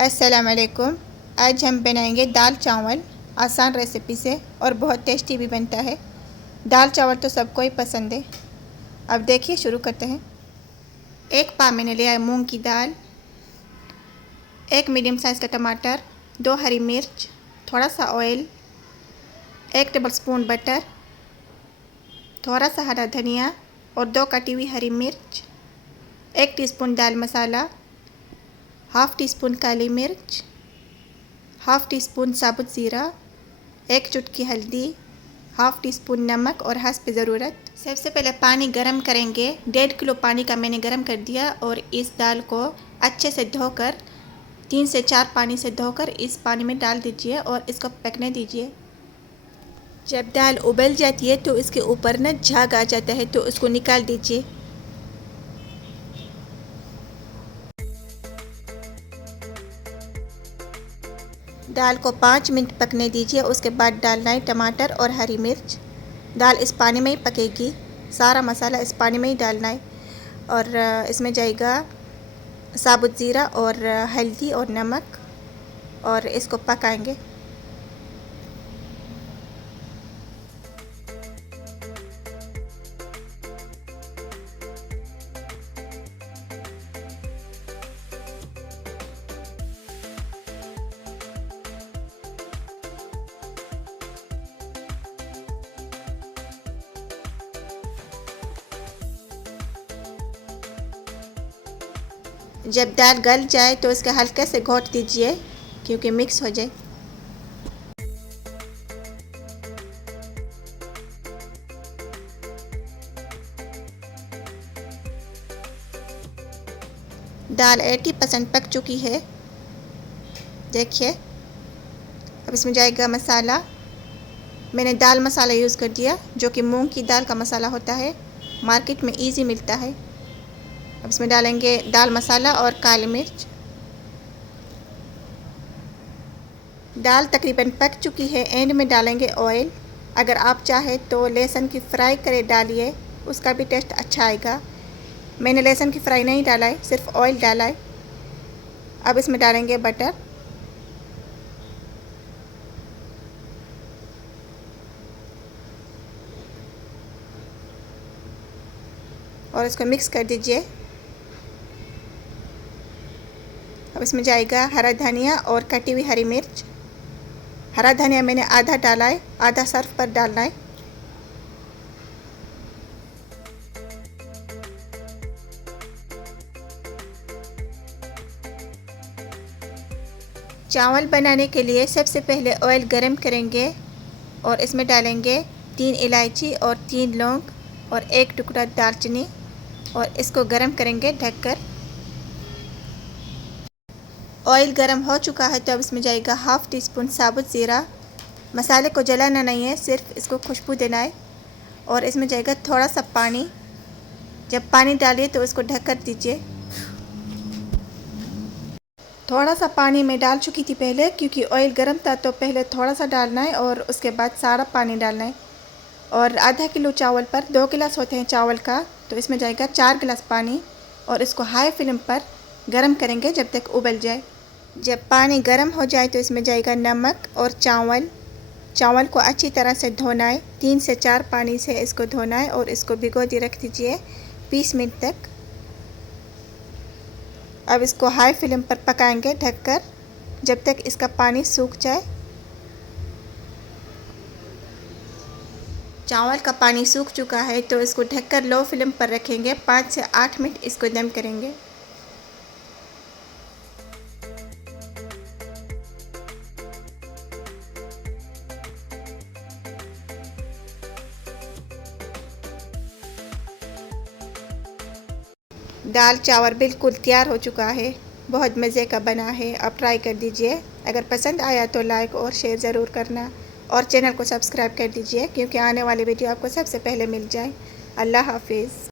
अस्सलाम वालेकुम। आज हम बनाएंगे दाल चावल आसान रेसिपी से और बहुत टेस्टी भी बनता है। दाल चावल तो सबको ही पसंद है। अब देखिए शुरू करते हैं। एक पाव मैंने लिया है मूंग की दाल, एक मीडियम साइज़ का टमाटर, 2 हरी मिर्च, थोड़ा सा ऑयल, 1 टेबलस्पून बटर, थोड़ा सा हरा धनिया और 2 कटी हुई हरी मिर्च, 1 टीस्पून दाल मसाला, हाफ़ टी स्पून काली मिर्च, हाफ़ टी स्पून साबुत ज़ीरा, 1 चुटकी हल्दी, हाफ़ टी स्पून नमक और हस्ब ज़रूरत। सबसे पहले पानी गरम करेंगे। 1.5 किलो पानी का मैंने गरम कर दिया और इस दाल को अच्छे से धोकर 3 से 4 पानी से धोकर इस पानी में डाल दीजिए और इसको पकने दीजिए। जब दाल उबल जाती है तो इसके ऊपर ना झाग आ जाता है, तो उसको निकाल दीजिए। दाल को 5 मिनट पकने दीजिए। उसके बाद डालना है टमाटर और हरी मिर्च। दाल इस पानी में ही पकेगी, सारा मसाला इस पानी में ही डालना है और इसमें जाएगा साबुत ज़ीरा और हल्दी और नमक और इसको पकाएंगे। जब दाल गल जाए तो इसके हल्के से घोट दीजिए क्योंकि मिक्स हो जाए। दाल 80% पक चुकी है, देखिए। अब इसमें जाएगा मसाला। मैंने दाल मसाला यूज़ कर दिया जो कि मूंग की दाल का मसाला होता है, मार्केट में इजी मिलता है। अब इसमें डालेंगे दाल मसाला और काली मिर्च। दाल तकरीबन पक चुकी है। एंड में डालेंगे ऑयल। अगर आप चाहे तो लहसुन की फ्राई करे डालिए, उसका भी टेस्ट अच्छा आएगा। मैंने लहसुन की फ्राई नहीं डाला है, सिर्फ ऑयल डाला है। अब इसमें डालेंगे बटर, और इसको मिक्स कर दीजिए। अब इसमें जाएगा हरा धनिया और कटी हुई हरी मिर्च। हरा धनिया मैंने आधा डाला है, आधा सर्फ पर डालना है। चावल बनाने के लिए सबसे पहले ऑयल गरम करेंगे और इसमें डालेंगे 3 इलायची और 3 लौंग और 1 टुकड़ा दालचीनी और इसको गरम करेंगे ढककर। ऑयल गरम हो चुका है तो अब इसमें जाएगा हाफ़ टी स्पून साबुत ज़ीरा। मसाले को जलाना नहीं है, सिर्फ इसको खुशबू देना है। और इसमें जाएगा थोड़ा सा पानी। जब पानी डालिए तो इसको ढक कर दीजिए। थोड़ा सा पानी मैं डाल चुकी थी पहले, क्योंकि ऑयल गर्म था तो पहले थोड़ा सा डालना है और उसके बाद सारा पानी डालना है। और आधा किलो चावल पर 2 गिलास होते हैं चावल का, तो इसमें जाएगा 4 गिलास पानी और इसको हाई फ्लेम पर गरम करेंगे जब तक उबल जाए। जब पानी गरम हो जाए तो इसमें जाएगा नमक और चावल को अच्छी तरह से धोना है। 3 से 4 पानी से इसको धोना है और इसको भिगो दिए रख दीजिए 20 मिनट तक। अब इसको हाई फ्लेम पर पकाएंगे ढककर जब तक इसका पानी सूख जाए। चावल का पानी सूख चुका है तो इसको ढककर लो फ्लेम पर रखेंगे। 5 से 8 मिनट इसको दम करेंगे। दाल चावल बिल्कुल तैयार हो चुका है, बहुत मज़े का बना है। आप ट्राई कर दीजिए। अगर पसंद आया तो लाइक और शेयर ज़रूर करना और चैनल को सब्सक्राइब कर दीजिए क्योंकि आने वाली वीडियो आपको सबसे पहले मिल जाए। अल्लाह हाफिज़।